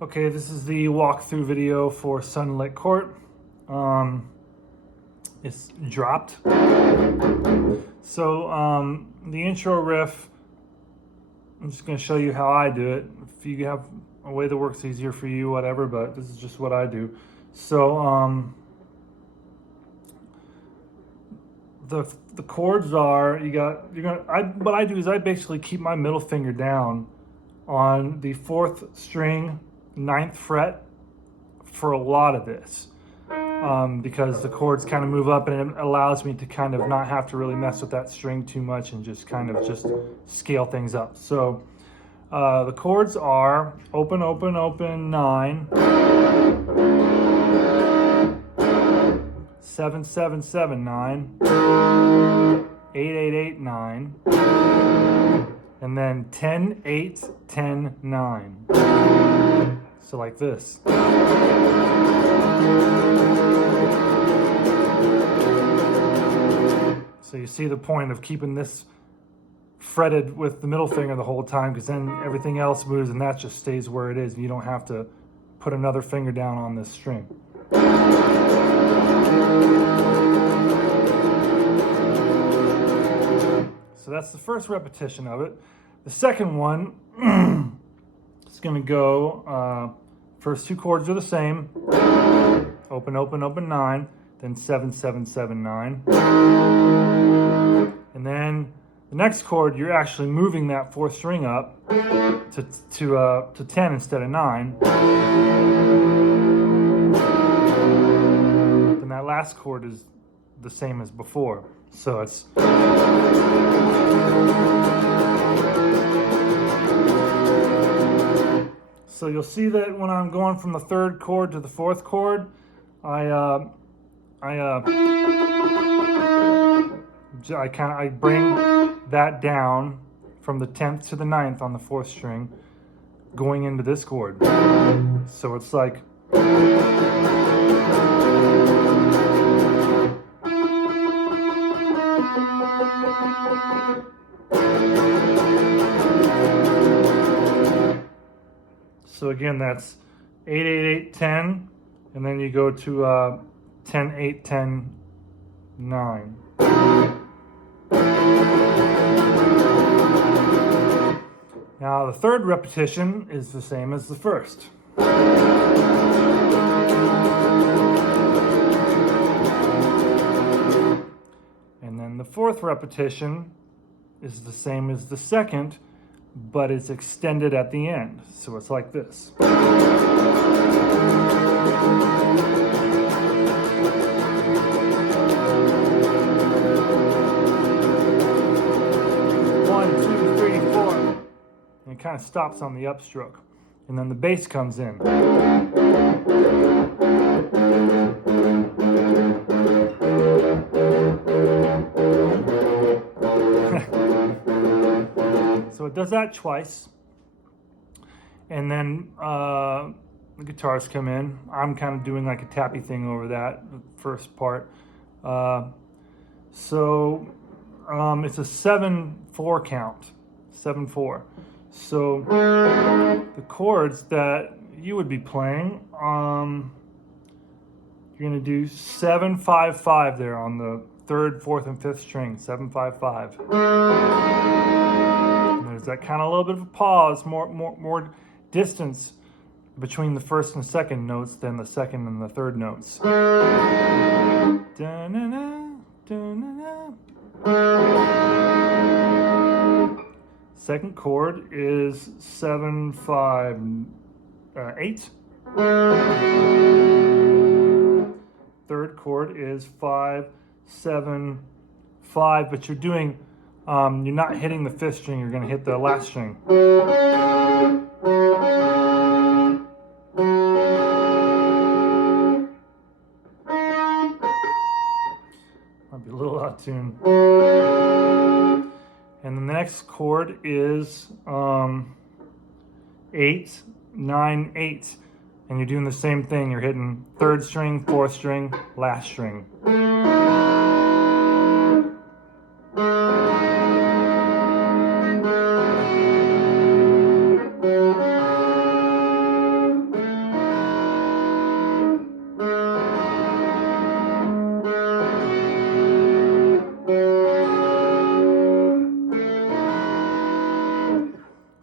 Okay, this is the walkthrough video for Sunlit Ct. It's dropped. So the intro riff, I'm just going to show you how I do it. If you have a way that works easier for you, whatever, but this is just what I do. So the chords are, what I do is I basically keep my middle finger down on the 4th string, 9th fret for a lot of this, because the chords kind of move up and it allows me to kind of not have to really mess with that string too much and just kind of just scale things up. So the chords are open, open, open, 9, 7, 7, 7, 9, 8, 8, 8, 9, and then 10, 8, 10, 9. So like this. So you see the point of keeping this fretted with the middle finger the whole time, because then everything else moves and that just stays where it is. You don't have to put another finger down on this string. So that's the first repetition of it. The second one is going to go, first two chords are the same. Open, open, open, 9. Then 7, 7, 7, 9. And then the next chord, you're actually moving that 4th string up to 10 instead of 9. Then that last chord is the same as before. So it's so you'll see that when I'm going from the 3rd chord to the 4th chord, I bring that down from the 10th to the 9th on the 4th string, going into this chord. So it's like so again, that's 8, 8, 8, 10, and then you go to 10, 8, 10, 9. Now the 3rd repetition is the same as the first. And then the 4th repetition is the same as the 2nd, but it's extended at the end. So it's like this. 1, 2, 3, 4. And it kind of stops on the upstroke. And then the bass comes in. So it does that twice. And then the guitars come in. I'm kind of doing like a tappy thing over that, the first part. So it's a 7/4 count. 7/4. So the chords that you would be playing, you're going to do 7, 5, 5 there on the 3rd, 4th, and 5th string. 7, 5, 5. And there's that kind of a little bit of a pause, more distance between the 1st and 2nd notes than the 2nd and the 3rd notes. Da-na-na, da-na-na. 2nd chord is 7, 5, 8. 3rd chord is 5, 7, 5, but you're doing, you're not hitting the 5th string, you're going to hit the last string. Might be a little out of tune. And the next chord is 8, 9, 8. And you're doing the same thing. You're hitting 3rd string, 4th string, last string.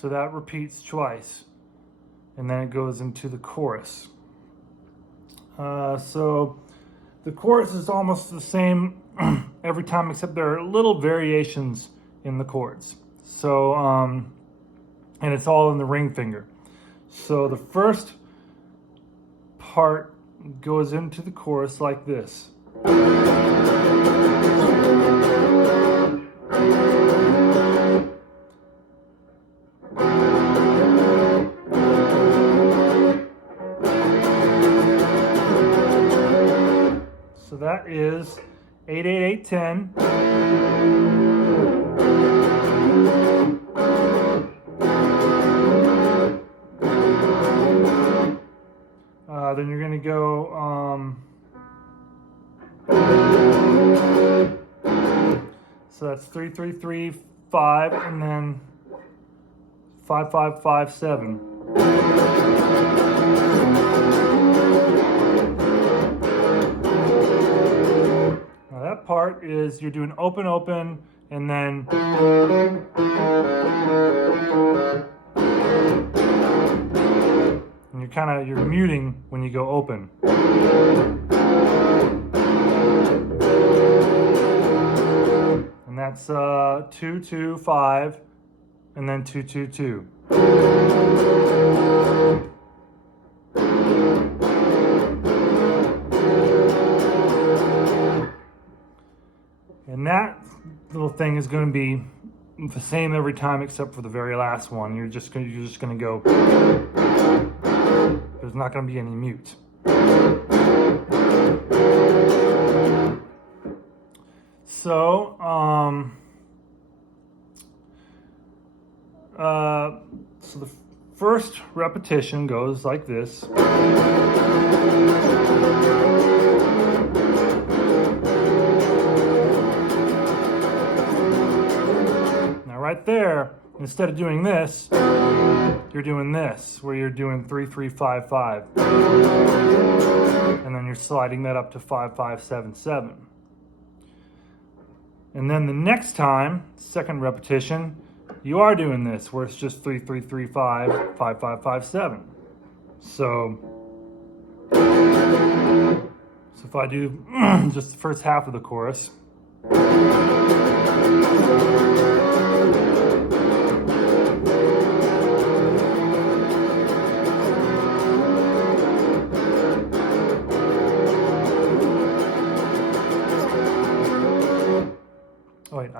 So that repeats twice. And then it goes into the chorus. So the chorus is almost the same every time, except there are little variations in the chords. So, and it's all in the ring finger. So the first part goes into the chorus like this. So that is 88810. Then you're going to go, so that's 3335 and then 5557. Now that part is you're doing open, open, and then and you're muting when you go open. And that's 225 and then 222. And that little thing is going to be the same every time except for the very last one. You're just going to go. There's not going to be any mute. So, so the first repetition goes like this. Now right there, instead of doing this, you're doing this, where you're doing 3355. And then you're sliding that up to 5577. And then the next time, second repetition, you are doing this, where it's just 3335, 5557. So if I do just the first half of the chorus. Oh wait,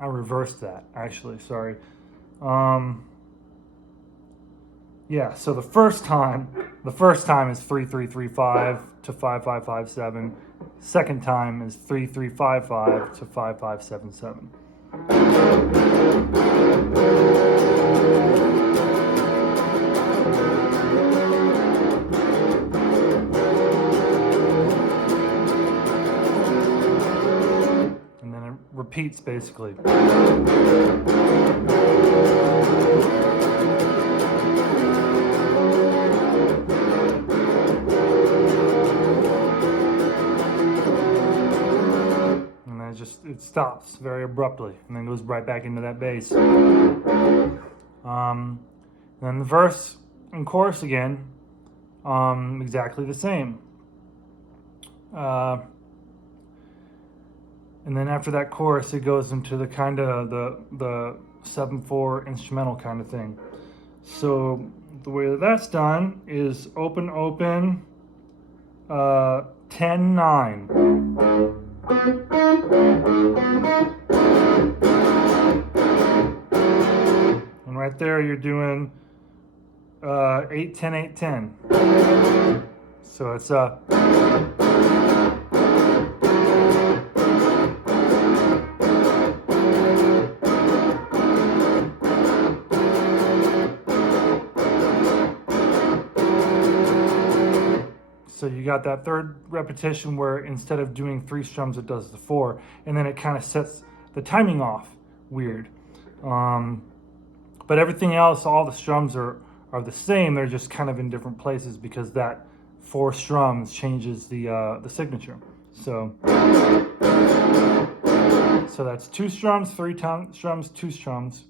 I reversed that, actually, sorry. Yeah, so the first time is 3335 to 5557. Second time is 3355 to 5577. Repeats basically. And then it stops very abruptly and then goes right back into that bass. Then the verse and chorus again, exactly the same. And then after that chorus, it goes into the kind of the 7/4 instrumental kind of thing. So the way that that's done is open, open, 10/9. And right there, you're doing 8/10, 8/10. So it's So you got that third repetition where instead of doing 3 strums, it does the 4, and then it kind of sets the timing off weird. But everything else, all the strums are the same. They're just kind of in different places because that 4 strums changes the signature. So that's 2 strums, 3 strums, 2 strums.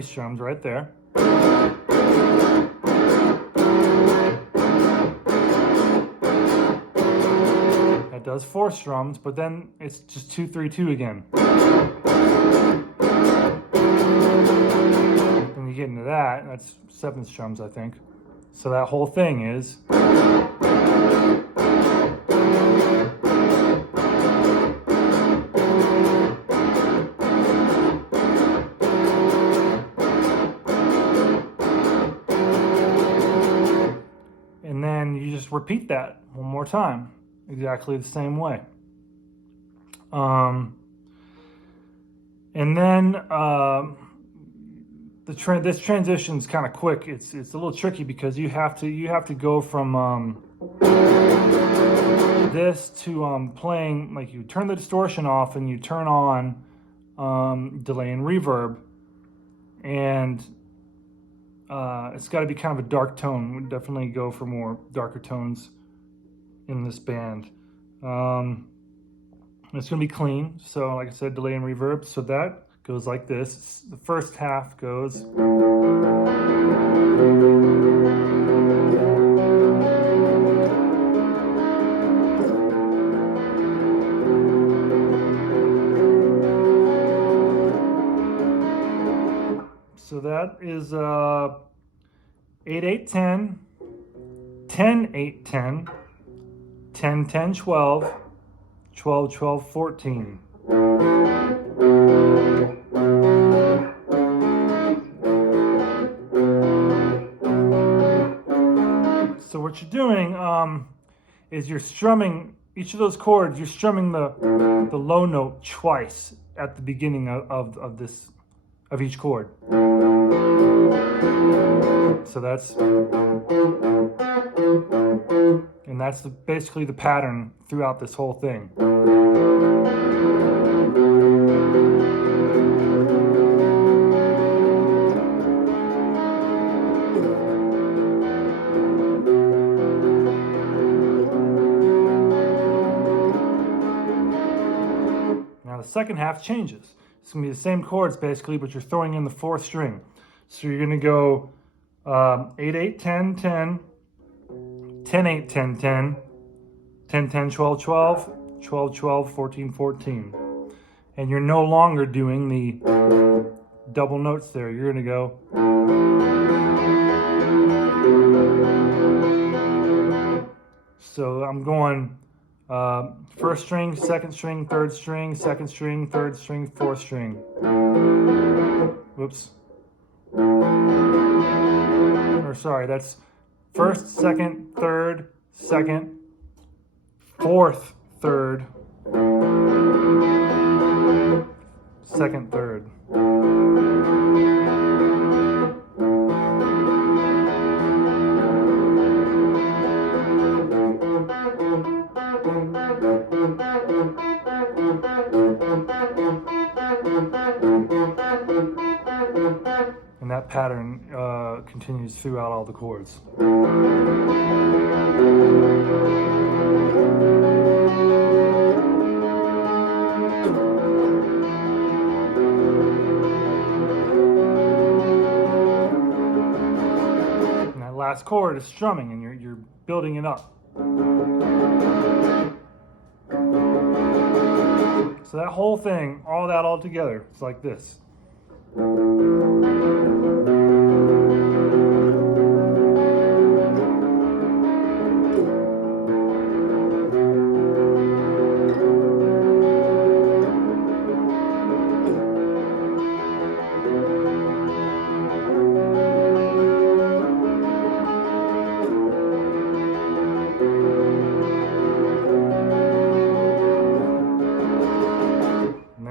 3 strums right there. That does 4 strums, but then it's just 2, 3, 2 again. When you get into that, that's 7 strums, I think. So that whole thing is. And then you just repeat that one more time, exactly the same way. And then this transition is kind of quick. It's a little tricky because you have to go from this to playing, like you turn the distortion off and you turn on delay and reverb, and it's got to be kind of a dark tone. We definitely go for more darker tones in this band. It's going to be clean, so like I said, delay and reverb. So that goes like this. The first half goes. So that is 8 8 10, 10 8 10, 10 10 12, 12 12 14. So what you're doing is you're strumming each of those chords. You're strumming the low note twice at the beginning of each chord. So that's, and that's basically the pattern throughout this whole thing. Now the second half changes. It's going to be the same chords basically, but you're throwing in the 4th string. So you're going to go 8 8 10 10, 10 8 10 10, 10 10 12 12, 12 12 14 14. And you're no longer doing the double notes there. You're going to go. So I'm going 1st string, 2nd string, 3rd string, 2nd string, 3rd string, 4th string. Whoops. Or sorry, that's 1st, 2nd, 3rd, 2nd, 4th, 3rd, 2nd, 3rd. And that pattern continues throughout all the chords. And that last chord is strumming, and you're building it up. So that whole thing, all that all together, it's like this.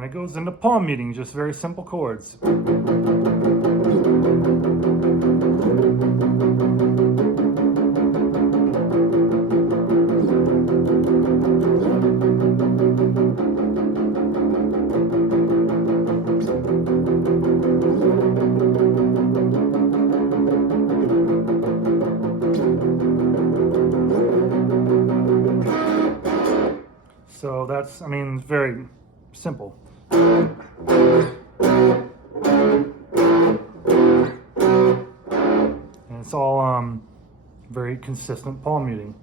It goes into palm muting, just very simple chords. So that's, I mean, very simple. consistent palm muting.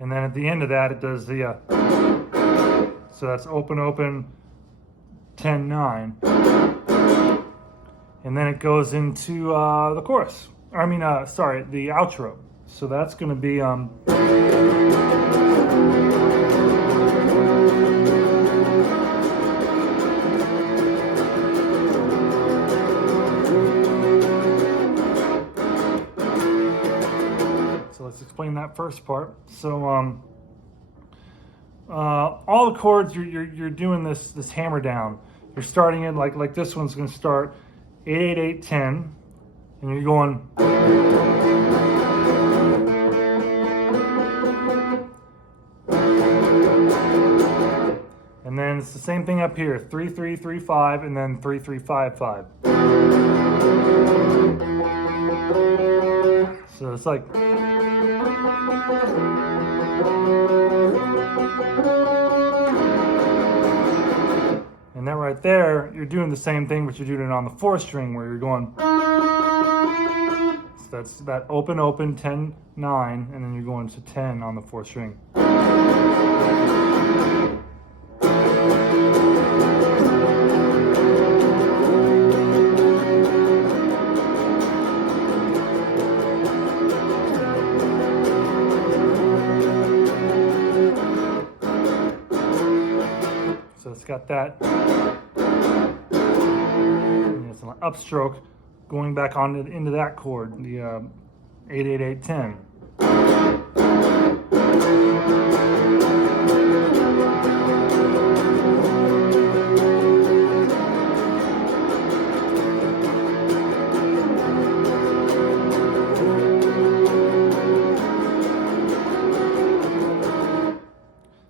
And then at the end of that, it does the, so that's open, open, 10, 9. And then it goes into the chorus. I mean, sorry, the outro. So that's going to be, so let's explain that first part. So, all the chords you're doing this hammer down. You're starting it like this one's going to start 8, 8, 8, 10, and you're going. And then it's the same thing up here, 3, 3, 3, 5, and then 3, 3, 5, 5. So it's like. And that right there, you're doing the same thing, but you're doing it on the 4th string where you're going. So that's that open, open, 10, 9, and then you're going to 10 on the 4th string. So it's got that, and it's an upstroke going back on into that chord, the 8, 8, 8, 10.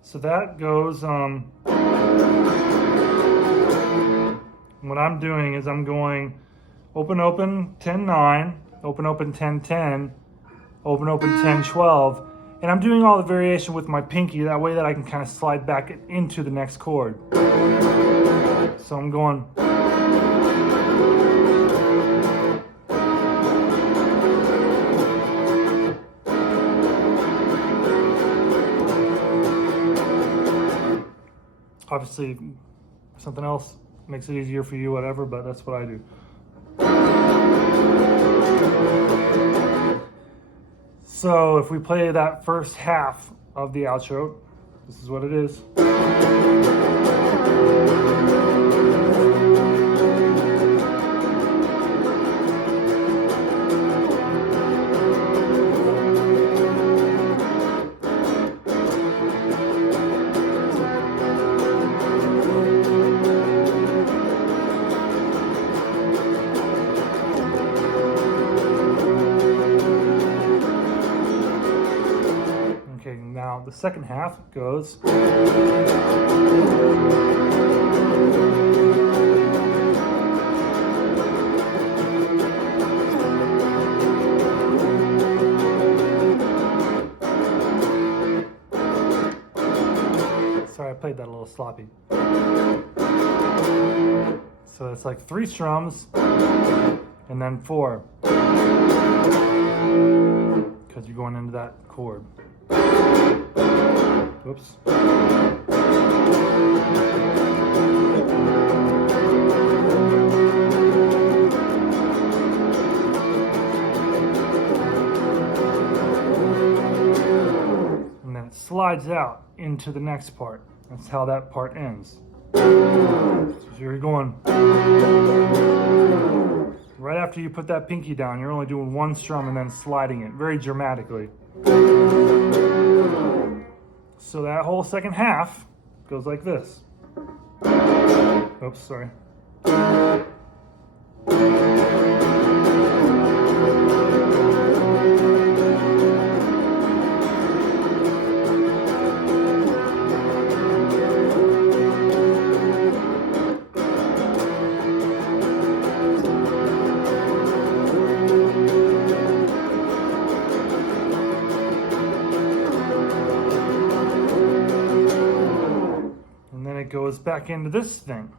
So that goes, what I'm doing is I'm going open, open, 10, 9, open, open, 10, 10, open, open, 10, 12, and I'm doing all the variation with my pinky, that way that I can kind of slide back into the next chord. So I'm going. Obviously, something else makes it easier for you, whatever, but that's what I do. So if we play that first half of the outro, this is what it is. Now the second half goes. Sorry, I played that a little sloppy. So it's like 3 strums and then 4. Because you're going into that chord. Whoops. And then it slides out into the next part. That's how that part ends. So you're going. Right after you put that pinky down, you're only doing 1 strum and then sliding it very dramatically. So that whole second half goes like this. Oops, sorry. back into this thing.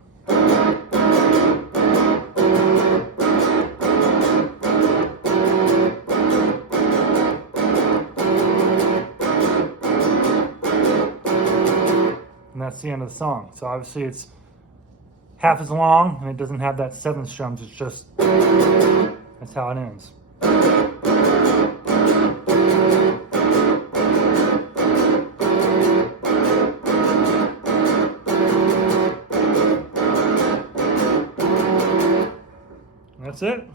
And that's the end of the song. So obviously it's half as long and it doesn't have that 7th strums. It's just, that's how it ends. That's it.